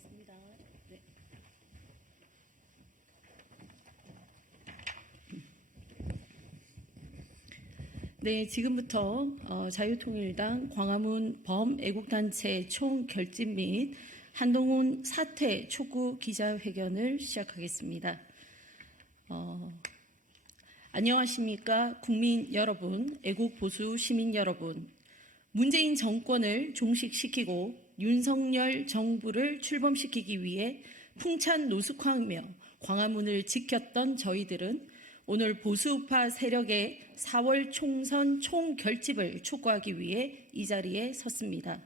하겠습니다. 네. 네, 지금부터 자유통일당 광화문 범애국단체 총결집 및 한동훈 사퇴 촉구 기자회견을 시작하겠습니다. 안녕하십니까 국민 여러분, 애국보수 시민 여러분. 문재인 정권을 종식시키고 윤석열 정부를 출범시키기 위해 풍찬 노숙하며 광화문을 지켰던 저희들은 오늘 보수우파 세력의 4월 총선 총결집을 촉구하기 위해 이 자리에 섰습니다.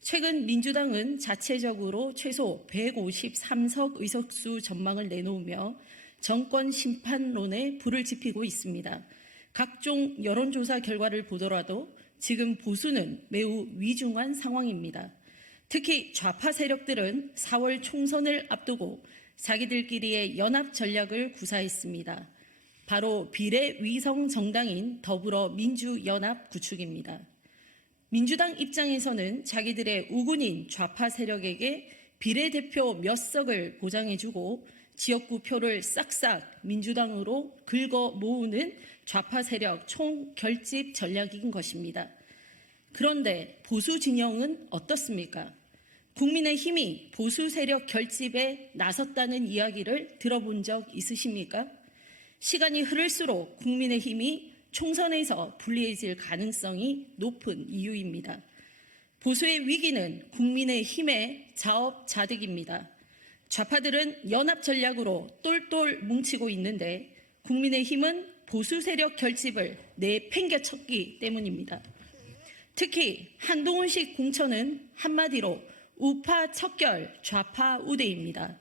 최근 민주당은 자체적으로 최소 153석 의석수 전망을 내놓으며 정권 심판론에 불을 지피고 있습니다. 각종 여론조사 결과를 보더라도 지금 보수는 매우 위중한 상황입니다. 특히 좌파 세력들은 4월 총선을 앞두고 자기들끼리의 연합 전략을 구사했습니다. 바로 비례위성 정당인 더불어민주연합 구축입니다. 민주당 입장에서는 자기들의 우군인 좌파 세력에게 비례대표 몇 석을 보장해주고 지역구 표를 싹싹 민주당으로 긁어 모으는 좌파 세력 총결집 전략인 것입니다. 그런데 보수 진영은 어떻습니까? 국민의힘이 보수 세력 결집에 나섰다는 이야기를 들어본 적 있으십니까? 시간이 흐를수록 국민의힘이 총선에서 불리해질 가능성이 높은 이유입니다. 보수의 위기는 국민의힘의 자업자득입니다. 좌파들은 연합 전략으로 똘똘 뭉치고 있는데 국민의힘은 보수 세력 결집을 내팽개쳤기 때문입니다. 특히 한동훈식 공천은 한마디로 우파 척결 좌파 우대입니다.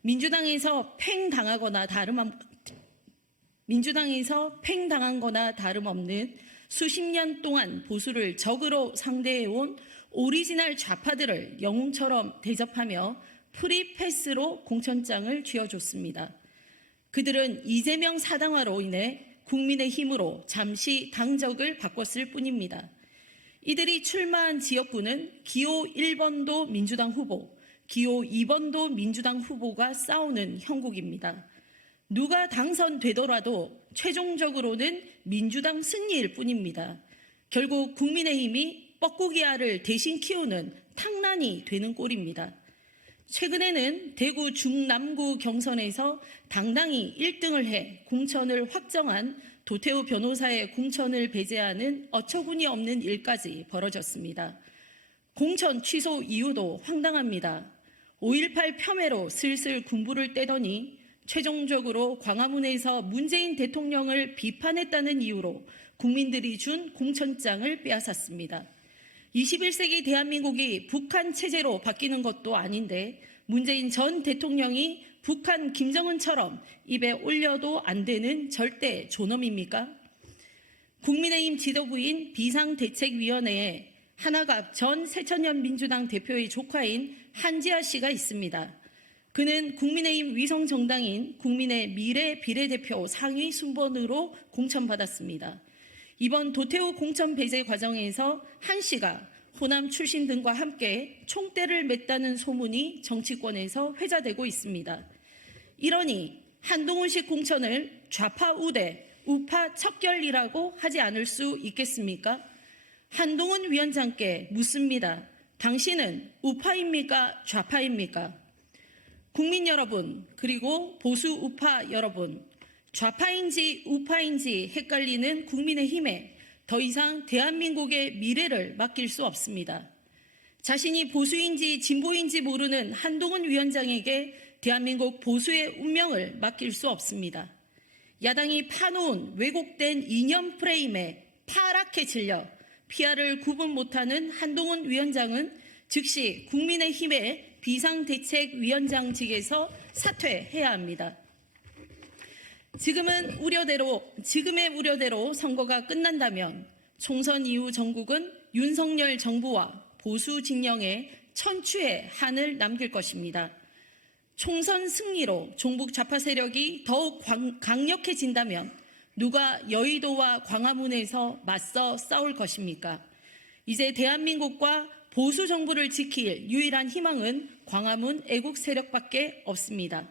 민주당에서 팽당한 거나 다름없는 수십 년 동안 보수를 적으로 상대해온 오리지널 좌파들을 영웅처럼 대접하며 프리패스로 공천장을 쥐어줬습니다. 그들은 이재명 사당화로 인해 국민의힘으로 잠시 당적을 바꿨을 뿐입니다. 이들이 출마한 지역구는 기호 1번도 민주당 후보, 기호 2번도 민주당 후보가 싸우는 형국입니다. 누가 당선되더라도 최종적으로는 민주당 승리일 뿐입니다. 결국 국민의힘이 뻐꾸기알을 대신 키우는 탕란이 되는 꼴입니다. 최근에는 대구 중남구 경선에서 당당히 1등을 해 공천을 확정한 도태우 변호사의 공천을 배제하는 어처구니 없는 일까지 벌어졌습니다. 공천 취소 이유도 황당합니다. 5.18 폄훼로 슬슬 군부를 떼더니 최종적으로 광화문에서 문재인 대통령을 비판했다는 이유로 국민들이 준 공천장을 빼앗았습니다. 21세기 대한민국이 북한 체제로 바뀌는 것도 아닌데 문재인 전 대통령이 북한 김정은처럼 입에 올려도 안 되는 절대 존엄입니까? 국민의힘 지도부인 비상대책위원회에 하나갑 전 새천년 민주당 대표의 조카인 한지아 씨가 있습니다. 그는 국민의힘 위성정당인 국민의 미래 비례대표 상위 순번으로 공천받았습니다. 이번 도태우 공천 배제 과정에서 한 씨가 호남 출신 등과 함께 총대를 맸다는 소문이 정치권에서 회자되고 있습니다. 이러니 한동훈식 공천을 좌파 우대, 우파 척결이라고 하지 않을 수 있겠습니까? 한동훈 위원장께 묻습니다. 당신은 우파입니까? 좌파입니까? 국민 여러분, 그리고 보수 우파 여러분, 좌파인지 우파인지 헷갈리는 국민의힘에 더 이상 대한민국의 미래를 맡길 수 없습니다. 자신이 보수인지 진보인지 모르는 한동훈 위원장에게 대한민국 보수의 운명을 맡길 수 없습니다. 야당이 파놓은 왜곡된 이념 프레임에 파랗게 질려 피아를 구분 못하는 한동훈 위원장은 즉시 국민의힘의 비상대책위원장직에서 사퇴해야 합니다. 지금의 우려대로 선거가 끝난다면 총선 이후 전국은 윤석열 정부와 보수 진영의 천추의 한을 남길 것입니다. 총선 승리로 종북 좌파 세력이 더욱 강력해진다면 누가 여의도와 광화문에서 맞서 싸울 것입니까? 이제 대한민국과 보수 정부를 지킬 유일한 희망은 광화문 애국 세력밖에 없습니다.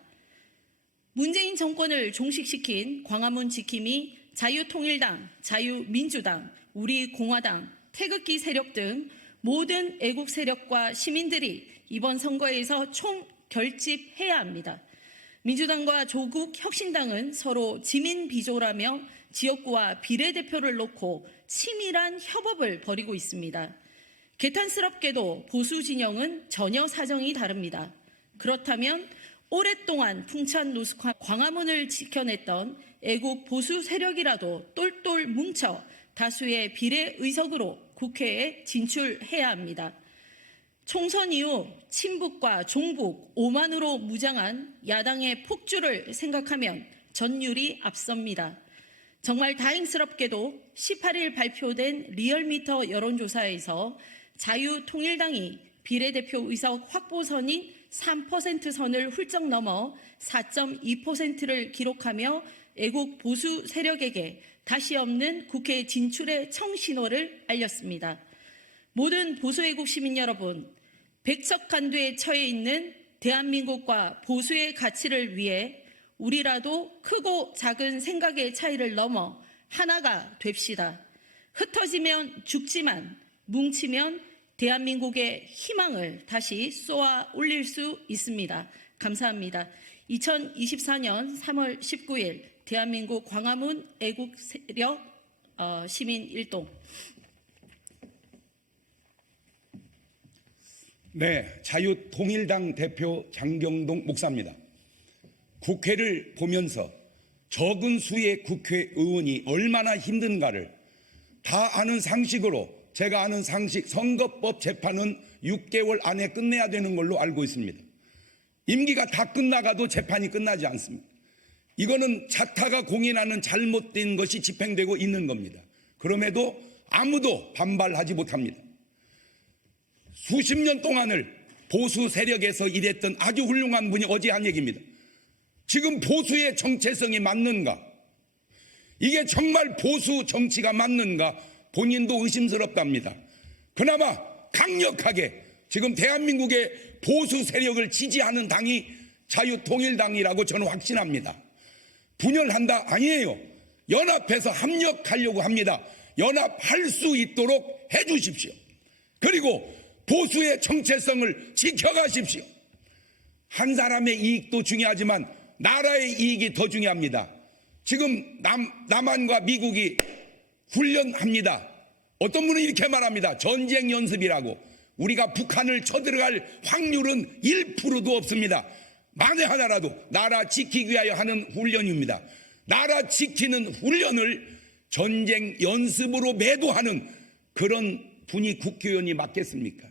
문재인 정권을 종식시킨 광화문 지킴이 자유통일당, 자유민주당, 우리공화당, 태극기 세력 등 모든 애국 세력과 시민들이 이번 선거에서 총결집해야 합니다. 민주당과 조국 혁신당은 서로 지민 비조라며 지역구와 비례대표를 놓고 치밀한 협업을 벌이고 있습니다. 개탄스럽게도 보수 진영은 전혀 사정이 다릅니다. 그렇다면 오랫동안 풍찬 노숙한 광화문을 지켜냈던 애국 보수 세력이라도 똘똘 뭉쳐 다수의 비례 의석으로 국회에 진출해야 합니다. 총선 이후 친북과 종북, 오만으로 무장한 야당의 폭주를 생각하면 전율이 앞섭니다. 정말 다행스럽게도 18일 발표된 리얼미터 여론조사에서 자유통일당이 비례대표 의석 확보선인 3% 선을 훌쩍 넘어 4.2%를 기록하며 애국 보수 세력에게 다시 없는 국회 진출의 청신호를 알렸습니다. 모든 보수애국 시민 여러분, 백척간두에 처해 있는 대한민국과 보수의 가치를 위해 우리라도 크고 작은 생각의 차이를 넘어 하나가 됩시다. 흩어지면 죽지만 뭉치면 대한민국의 희망을 다시 쏘아 올릴 수 있습니다. 감사합니다. 2024년 3월 19일 대한민국 광화문 애국세력 시민일동. 네, 자유통일당 대표 장경동 목사입니다. 국회를 보면서 적은 수의 국회의원이 얼마나 힘든가를 다 아는 상식으로, 제가 아는 상식, 선거법 재판은 6개월 안에 끝내야 되는 걸로 알고 있습니다. 임기가 다 끝나가도 재판이 끝나지 않습니다. 이거는 자타가 공인하는 잘못된 것이 집행되고 있는 겁니다. 그럼에도 아무도 반발하지 못합니다. 수십 년 동안을 보수 세력에서 일했던 아주 훌륭한 분이 어제 한 얘기입니다. 지금 보수의 정체성이 맞는가? 이게 정말 보수 정치가 맞는가? 본인도 의심스럽답니다. 그나마 강력하게 지금 대한민국의 보수 세력을 지지하는 당이 자유통일당이라고 저는 확신합니다. 분열한다? 아니에요. 연합해서 합력하려고 합니다. 연합할 수 있도록 해주십시오. 그리고 보수의 정체성을 지켜가십시오. 한 사람의 이익도 중요하지만 나라의 이익이 더 중요합니다. 지금 남한과 미국이 훈련합니다. 어떤 분은 이렇게 말합니다. 전쟁 연습이라고. 우리가 북한을 쳐들어갈 확률은 1%도 없습니다. 만에 하나라도 나라 지키기 위하여 하는 훈련입니다. 나라 지키는 훈련을 전쟁 연습으로 매도하는 그런 분이 국회의원이 맞겠습니까?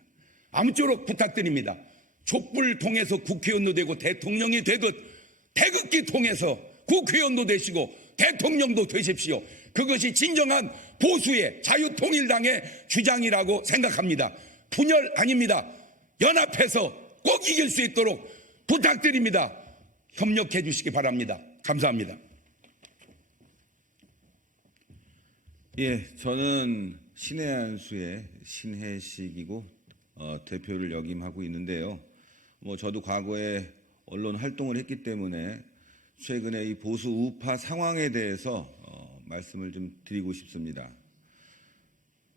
아무쪼록 부탁드립니다. 촛불 통해서 국회의원도 되고 대통령이 되듯 태극기 통해서 국회의원도 되시고 대통령도 되십시오. 그것이 진정한 보수의 자유통일당의 주장이라고 생각합니다. 분열 아닙니다. 연합해서 꼭 이길 수 있도록 부탁드립니다. 협력해 주시기 바랍니다. 감사합니다. 예, 저는 신의 한수의 신혜식이고 대표를 역임하고 있는데요. 저도 과거에 언론 활동을 했기 때문에 최근에 이 보수 우파 상황에 대해서 말씀을 좀 드리고 싶습니다.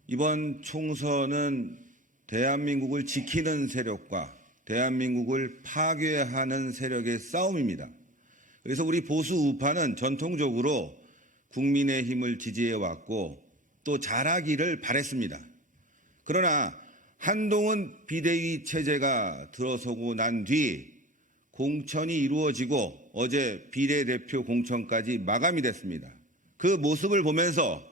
이번 총선은 대한민국을 지키는 세력과 대한민국을 파괴하는 세력의 싸움입니다. 그래서 우리 보수 우파는 전통적으로 국민의힘을 지지해왔고 또 잘하기를 바랬습니다. 그러나 한동훈 비대위 체제가 들어서고 난 뒤 공천이 이루어지고 어제 비례대표 공천까지 마감이 됐습니다. 그 모습을 보면서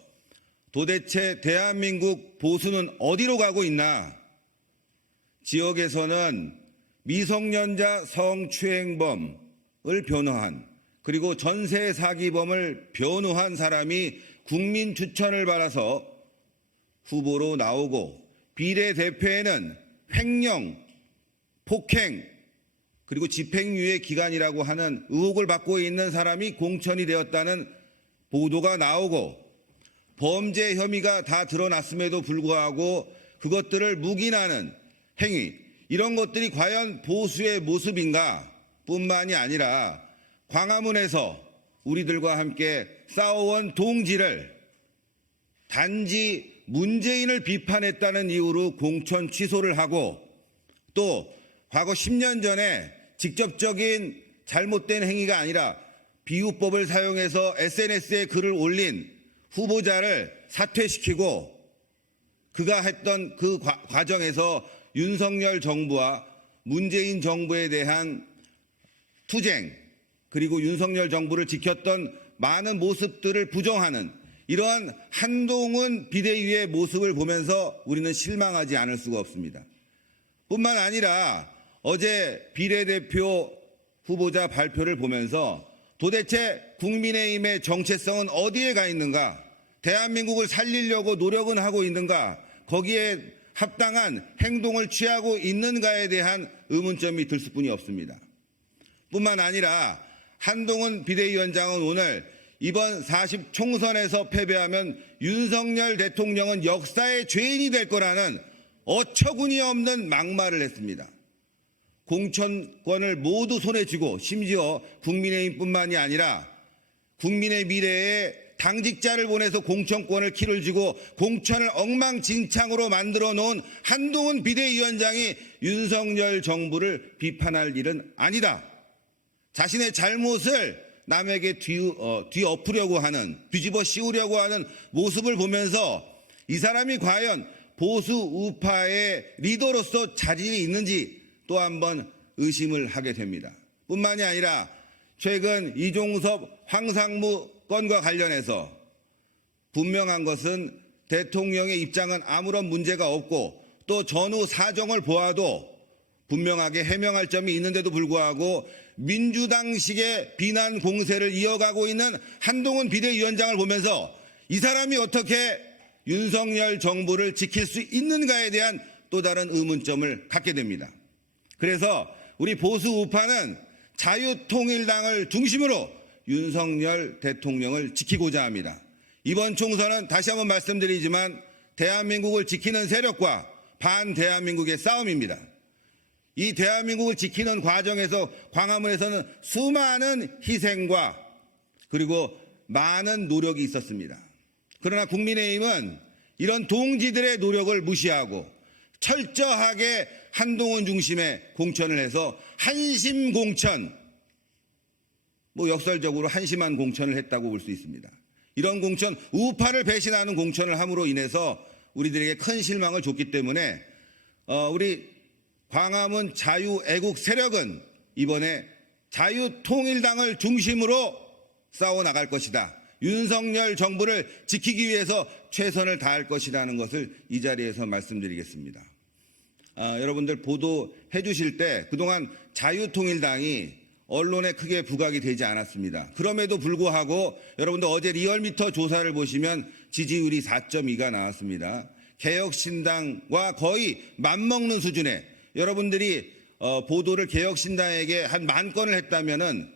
도대체 대한민국 보수는 어디로 가고 있나? 지역에서는 미성년자 성추행범을 변호한, 그리고 전세 사기범을 변호한 사람이 국민 추천을 받아서 후보로 나오고, 비례대표에는 횡령, 폭행, 그리고 집행유예 기간이라고 하는 의혹을 받고 있는 사람이 공천이 되었다는 보도가 나오고, 범죄 혐의가 다 드러났음에도 불구하고 그것들을 묵인하는 행위, 이런 것들이 과연 보수의 모습인가 뿐만이 아니라 광화문에서 우리들과 함께 싸워온 동지를 단지 문재인을 비판했다는 이유로 공천 취소를 하고, 또 과거 10년 전에 직접적인 잘못된 행위가 아니라 비유법을 사용해서 SNS에 글을 올린 후보자를 사퇴시키고, 그가 했던 그 과정에서 윤석열 정부와 문재인 정부에 대한 투쟁, 그리고 윤석열 정부를 지켰던 많은 모습들을 부정하는 이러한 한동훈 비대위의 모습을 보면서 우리는 실망하지 않을 수가 없습니다. 뿐만 아니라 어제 비례대표 후보자 발표를 보면서 도대체 국민의힘의 정체성은 어디에 가 있는가? 대한민국을 살리려고 노력은 하고 있는가? 거기에 합당한 행동을 취하고 있는가에 대한 의문점이 들 수뿐이 없습니다. 뿐만 아니라 한동훈 비대위원장은 오늘 이번 40 총선에서 패배하면 윤석열 대통령은 역사의 죄인이 될 거라는 어처구니 없는 막말을 했습니다. 공천권을 모두 손에 쥐고 심지어 국민의힘뿐만이 아니라 국민의 미래에 당직자를 보내서 공천권을 키를 쥐고 공천을 엉망진창으로 만들어 놓은 한동훈 비대위원장이 윤석열 정부를 비판할 일은 아니다. 자신의 잘못을 남에게 뒤엎으려고 하는, 뒤집어 씌우려고 하는 모습을 보면서 이 사람이 과연 보수 우파의 리더로서 자질이 있는지 또 한번 의심을 하게 됩니다. 뿐만이 아니라 최근 이종섭 황상무 건과 관련해서 분명한 것은 대통령의 입장은 아무런 문제가 없고, 또 전후 사정을 보아도 분명하게 해명할 점이 있는데도 불구하고 민주당식의 비난 공세를 이어가고 있는 한동훈 비대위원장을 보면서 이 사람이 어떻게 윤석열 정부를 지킬 수 있는가에 대한 또 다른 의문점을 갖게 됩니다. 그래서 우리 보수 우파는 자유통일당을 중심으로 윤석열 대통령을 지키고자 합니다. 이번 총선은 다시 한번 말씀드리지만 대한민국을 지키는 세력과 반대한민국의 싸움입니다. 이 대한민국을 지키는 과정에서 광화문에서는 수많은 희생과 그리고 많은 노력이 있었습니다. 그러나 국민의힘은 이런 동지들의 노력을 무시하고 철저하게 한동훈 중심의 공천을 해서 한심 공천, 역설적으로 한심한 공천을 했다고 볼 수 있습니다. 이런 공천, 우파를 배신하는 공천을 함으로 인해서 우리들에게 큰 실망을 줬기 때문에 우리 광화문 자유애국 세력은 이번에 자유통일당을 중심으로 싸워나갈 것이다. 윤석열 정부를 지키기 위해서 최선을 다할 것이라는 것을 이 자리에서 말씀드리겠습니다. 여러분들 보도해 주실 때 그동안 자유통일당이 언론에 크게 부각이 되지 않았습니다. 그럼에도 불구하고 여러분들 어제 리얼미터 조사를 보시면 지지율이 4.2가 나왔습니다. 개혁신당과 거의 맞먹는 수준의, 여러분들이 보도를 개혁신당에게 한 10,000건을 했다면은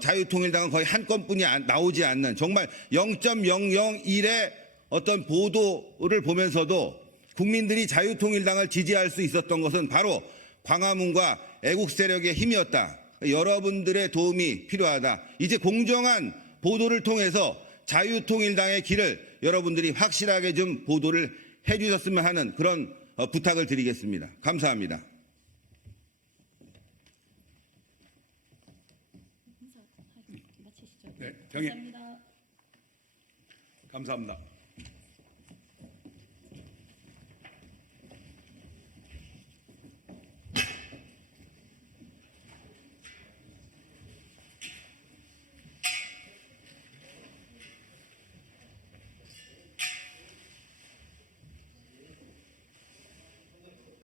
자유통일당은 거의 한 건뿐이 나오지 않는, 정말 0.001의 어떤 보도를 보면서도 국민들이 자유통일당을 지지할 수 있었던 것은 바로 광화문과 애국 세력의 힘이었다. 여러분들의 도움이 필요하다. 이제 공정한 보도를 통해서 자유통일당의 길을 여러분들이 확실하게 좀 보도를 해주셨으면 하는 그런 부탁을 드리겠습니다. 감사합니다. 네, 정의. 감사합니다.